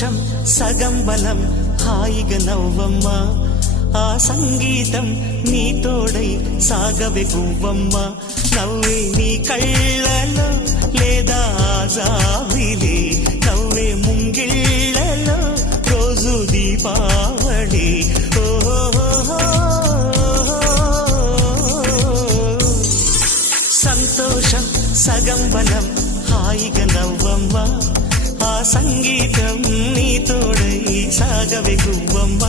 సంతోషం సగం బలం హాయిగా నవ్వమ్మా ఆ సంగీతం నీ తోడై సాగవే గువ్వమ్మ నవ్వే నీ కళ్ళలో లేదా జాబిలి నవ్వే ముంగిళ్ళలో రోజు దీపావళి సంతోషం సగం బలం హాయిగా నవ్వమ్మ ఆ సంగీతం నీ తోడై సాగవే గువ్వమ్మ